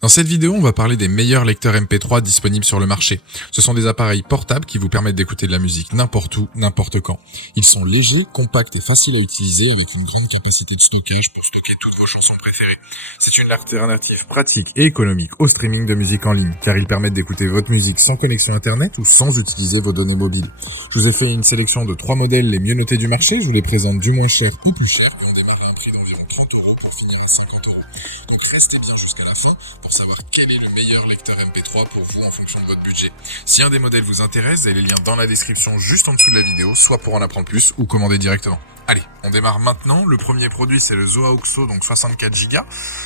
Dans cette vidéo, on va parler des meilleurs lecteurs MP3 disponibles sur le marché. Ce sont des appareils portables qui vous permettent d'écouter de la musique n'importe où, n'importe quand. Ils sont légers, compacts et faciles à utiliser avec une grande capacité de stockage pour stocker toutes vos chansons préférées. C'est une alternative pratique et économique au streaming de musique en ligne, car ils permettent d'écouter votre musique sans connexion internet ou sans utiliser vos données mobiles. Je vous ai fait une sélection de 3 modèles les mieux notés du marché, je vous les présente du moins cher au plus cher, et on démarre à un prix d'environ 30 € pour finir à 50 €. Donc restez bien jusqu'à la fin pour savoir quel est le meilleur lecteur MP3 pour vous en fonction de votre budget. Si un des modèles vous intéresse, vous avez les liens dans la description juste en dessous de la vidéo, soit pour en apprendre plus ou commander directement. Allez, on démarre maintenant. Le premier produit, c'est le Zoa OXO, donc 64 Go.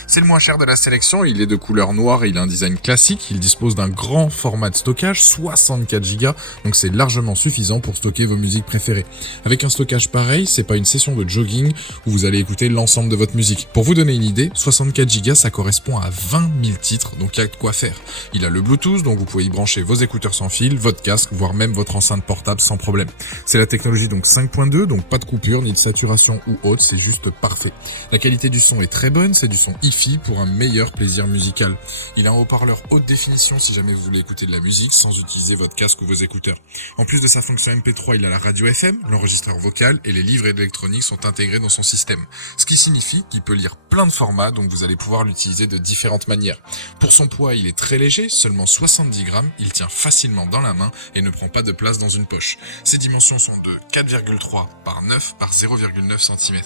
C'est le moins cher de la sélection. Il est de couleur noire et il a un design classique. Il dispose d'un grand format de stockage, 64 Go, donc c'est largement suffisant pour stocker vos musiques préférées. Avec un stockage pareil, c'est pas une session de jogging où vous allez écouter l'ensemble de votre musique. Pour vous donner une idée, 64 Go, ça correspond à 20 000 titres, donc il y a de quoi faire. Il a le Bluetooth, donc vous pouvez y brancher vos écouteurs sans fil, votre casque, voire même votre enceinte portable sans problème. C'est la technologie donc 5.2, donc pas de coupure ni de saturation ou autre, c'est juste parfait. La qualité du son est très bonne, c'est du son hi-fi pour un meilleur plaisir musical. Il a un haut-parleur haute définition si jamais vous voulez écouter de la musique sans utiliser votre casque ou vos écouteurs. En plus de sa fonction MP3, il a la radio FM, l'enregistreur vocal et les livrets électroniques sont intégrés dans son système. Ce qui signifie qu'il peut lire plein de formats, donc vous allez pouvoir l'utiliser de différentes manières. Pour son poids, il est très léger, seulement 70 grammes, il tient facilement dans la main et ne prend pas de place dans une poche. Ses dimensions sont de 4,3 par 9 par 0,9 cm.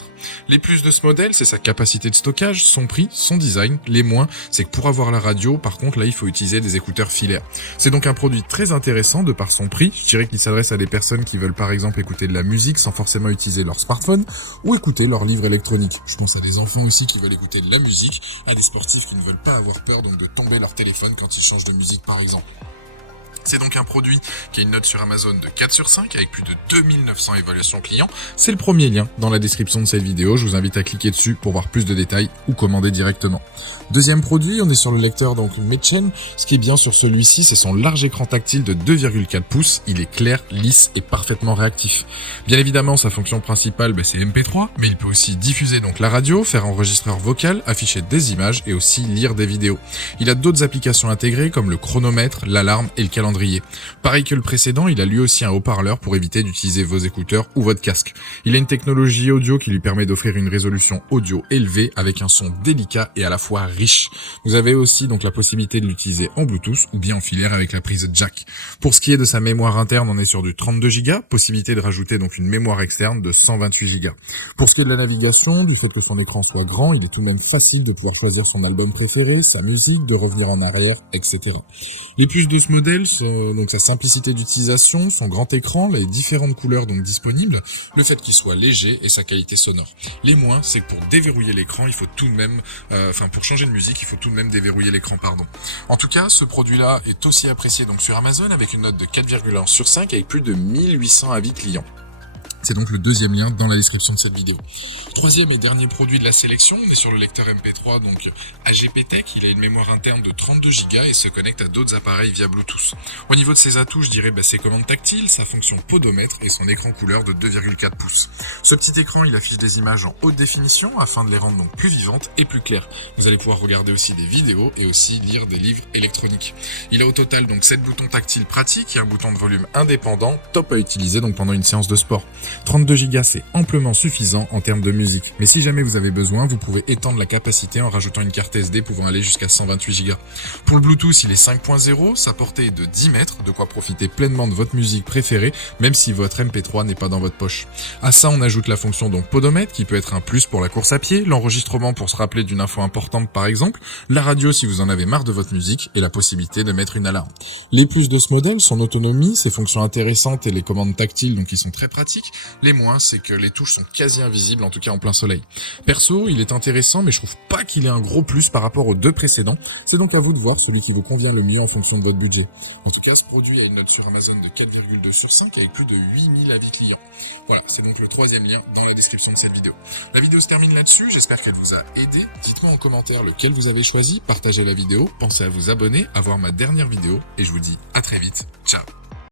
Les plus de ce modèle, c'est sa capacité de stockage, son prix, son design. Les moins, c'est que pour avoir la radio, par contre, là, il faut utiliser des écouteurs filaires. C'est donc un produit très intéressant de par son prix. Je dirais qu'il s'adresse à des personnes qui veulent par exemple écouter de la musique sans forcément utiliser leur smartphone ou écouter leur livre électronique. Je pense à des enfants aussi qui veulent écouter de la musique, à des sportifs qui ne veulent pas avoir peur donc de tomber leur téléphone quand ils changent de musique par exemple. C'est donc un produit qui a une note sur Amazon de 4 sur 5 avec plus de 2900 évaluations clients. C'est le premier lien dans la description de cette vidéo. Je vous invite à cliquer dessus pour voir plus de détails ou commander directement. Deuxième produit, on est sur le lecteur donc Medchen. Ce qui est bien sur celui-ci, c'est son large écran tactile de 2,4 pouces. Il est clair, lisse et parfaitement réactif. Bien évidemment, sa fonction principale, c'est MP3, mais il peut aussi diffuser donc la radio, faire enregistreur vocal, afficher des images et aussi lire des vidéos. Il a d'autres applications intégrées comme le chronomètre, l'alarme et le calendrier. Pareil que le précédent, il a lui aussi un haut-parleur pour éviter d'utiliser vos écouteurs ou votre casque. Il a une technologie audio qui lui permet d'offrir une résolution audio élevée avec un son délicat et à la fois riche. Vous avez aussi donc la possibilité de l'utiliser en Bluetooth ou bien en filaire avec la prise jack. Pour ce qui est de sa mémoire interne, on est sur du 32 Go, possibilité de rajouter donc une mémoire externe de 128 Go. Pour ce qui est de la navigation, du fait que son écran soit grand, il est tout de même facile de pouvoir choisir son album préféré, sa musique, de revenir en arrière, etc. Les plus de ce modèle sont donc sa simplicité d'utilisation, son grand écran, les différentes couleurs donc disponibles, le fait qu'il soit léger et sa qualité sonore. Les moins, c'est que pour déverrouiller l'écran, il faut tout de même, pour changer de musique, il faut tout de même déverrouiller l'écran, pardon. En tout cas, ce produit-là est aussi apprécié donc sur Amazon avec une note de 4,1 sur 5 avec plus de 1800 avis clients. C'est donc le deuxième lien dans la description de cette vidéo. Troisième et dernier produit de la sélection, on est sur le lecteur MP3, donc AGP-Tech. Il a une mémoire interne de 32 Go et se connecte à d'autres appareils via Bluetooth. Au niveau de ses atouts, je dirais ses commandes tactiles, sa fonction podomètre et son écran couleur de 2,4 pouces. Ce petit écran, il affiche des images en haute définition afin de les rendre donc plus vivantes et plus claires. Vous allez pouvoir regarder aussi des vidéos et aussi lire des livres électroniques. Il a au total donc 7 boutons tactiles pratiques et un bouton de volume indépendant, top à utiliser donc pendant une séance de sport. 32 Go, c'est amplement suffisant en termes de musique. Mais si jamais vous avez besoin, vous pouvez étendre la capacité en rajoutant une carte SD pouvant aller jusqu'à 128 Go. Pour le Bluetooth, il est 5.0, sa portée est de 10 mètres, de quoi profiter pleinement de votre musique préférée, même si votre MP3 n'est pas dans votre poche. À ça, on ajoute la fonction donc podomètre, qui peut être un plus pour la course à pied, l'enregistrement pour se rappeler d'une info importante par exemple, la radio si vous en avez marre de votre musique, et la possibilité de mettre une alarme. Les plus de ce modèle, son autonomie, ses fonctions intéressantes et les commandes tactiles donc qui sont très pratiques. Les moins, c'est que les touches sont quasi invisibles, en tout cas en plein soleil. Perso, il est intéressant, mais je trouve pas qu'il ait un gros plus par rapport aux deux précédents. C'est donc à vous de voir celui qui vous convient le mieux en fonction de votre budget. En tout cas, ce produit a une note sur Amazon de 4,2 sur 5 avec plus de 8000 avis clients. Voilà, c'est donc le troisième lien dans la description de cette vidéo. La vidéo se termine là-dessus, j'espère qu'elle vous a aidé. Dites-moi en commentaire lequel vous avez choisi, partagez la vidéo, pensez à vous abonner, à voir ma dernière vidéo, et je vous dis à très vite. Ciao!